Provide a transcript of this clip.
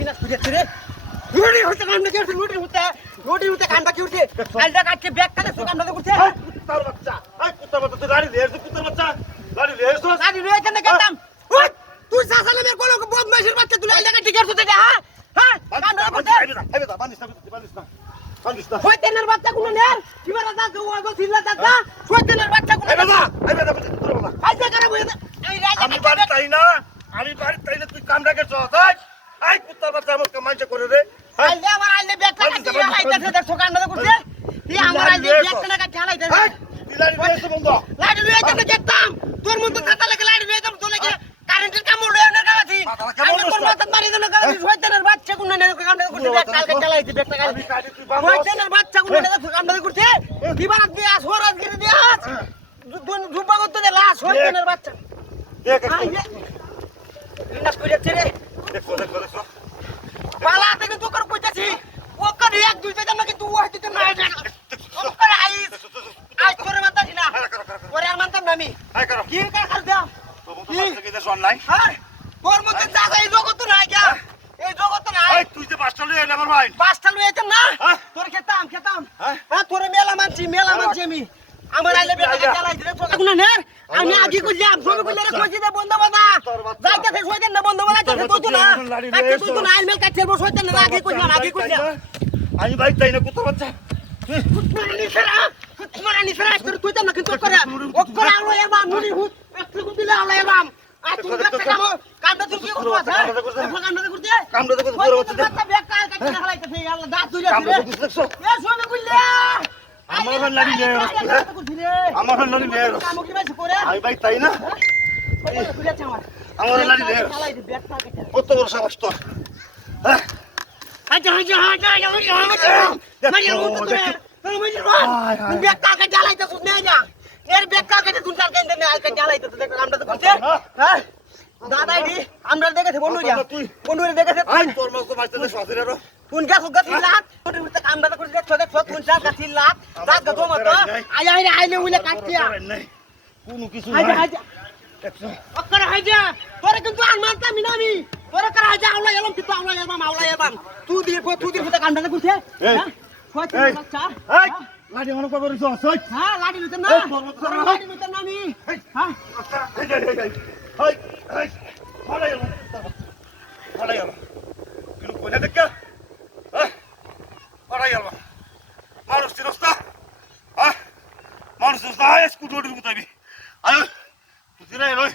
করে যাচ্ছে রে। রুটি হতে কামটা কি হচ্ছে? রুটি হতে রুটি হতে কামটা কি হচ্ছে? আলটা কাটকে ব্যাগ কাটে সো কামটা করছে। এই কুত্তার বাচ্চা এই কুত্তার বাচ্চা তুই গাড়ি লিয়ে এসো কুত্তার বাচ্চা। গাড়ি লিয়ে এসো। গাড়ি রয়ে কেন কেতাম? ওই তুই সাসালে মে কোন বদমাইশের বাচ্চা তুই আলটা কাটকে করছিস এটা হ্যাঁ? হ্যাঁ? কামটা করছে এই বেটা বানিস না বানিস না না। শয়তানের বাচ্চা কোন নে কিবারা দাস ও গো সিল্লা না শয়তানের বাচ্চা কোন এই বেটা এই বেটা কুত্তার বাচ্চা করে বই এই রাজা আমি বাড়ি তাই না? আমি বাড়ি তাই না তুই কামটা কে চল এই এই কুত্তার বাচ্চা করে রে আইলে আমার আইলে হালাইতেছে দেখ কামটা করছে তুই আমার আইলে ব্যাগ কাটকে হালাইতেছে এই, বিলাড়ি লিয়ে এসো বন্ধ। লাইট লুয়ে কেন যেতাম। তোর মন তো থাকা লাগে লাইট লুয়ে যাম তোলে কে কারেন্টের কাম উড়ে না গাছি মাথাটা তোর মাথা মারি দেন গাছি শয়তানের বাচ্চা কোন না কাম না করতে ব্যাগ কালকে চালাইতে ব্যাগ কালকে আমি গাড়ি তুই বান্ধব শয়তানের বাচ্চা কোন না কাম না করতে দিবার দিয়ে আস হরাজ গিরে দিয়ে আস। জুব্বা করতে দে লাশ শয়তানের বাচ্চা। করে দেখো দেখো দেখো। দুই জায়গা নাকি তুই হইতে তো না এটা ও আইস করে মাতাছি না। ওরে আর মানতাম না আমি। কি কার কার দাও? তো হ্যাঁ তোর মধ্যে যা এই জগৎ নাই যা এই জগৎ নাই। তুই যে পাঁচটা লিয়ে এলে ভাই। পাঁচটা লইয়েছেন না? হ্যাঁ? তোর খেতাম খেতাম। হ্যাঁ? হ্যাঁ তোরে মেলা মানছি মেলা মানছি আমি। আমার আইলে বেটা চালাই দিলে তো কোন না আমি আগে কইলাম সবে কইলে রে কইছি দে বন্ধ বাবা। যাইতে ফের সইতেন না বন্ধ বাবা যাইতে তুই না তুই এসো। না আইমেল কাছে বসে হইতেন না আগে কইলাম আগে কইলাম। আমি ভাই তাই না কুত্তার বাচ্চা? হ্যাঁ? আমার হ্যাঁ? আমার আমি ভাই তাই না। আমার। কাটতে কত বড় তোর হ্যাঁ? আমরা দেখেছে বন্ধু তুই বন্ধু দেখেছে তোর মত তো মাইতে দেশ আছে রে কোন গাছ গাছ লাত কোন উঠতে কামটা তো করে দেখছ দেখছ কোন গাছ গাছ লাত দাঁত গাছ মত আই আই আইলে উইলে কাটিয়া কোনো কিছু হাজা নাই হাজা দেখছ অক্কর হাজা তোরে কিন্তু আর মানতাম না আমি তোর কারা যা আউলা এলাম পিপা আউলা এলাম আউলা এলাম। তুই দিয়ে পো তুই দিয়ে ফুটা কান্ডা করছে হ্যাঁ? কয় তিন লাখ চার লাডি মনে করবে রইছো সই হ্যাঁ লাডি নিতে না। লাডি নিতে না আমি। হ্যাঁ? হাই হাই আউলা এলাম আউলা এলাম। কিলো কোনে তুই রে রই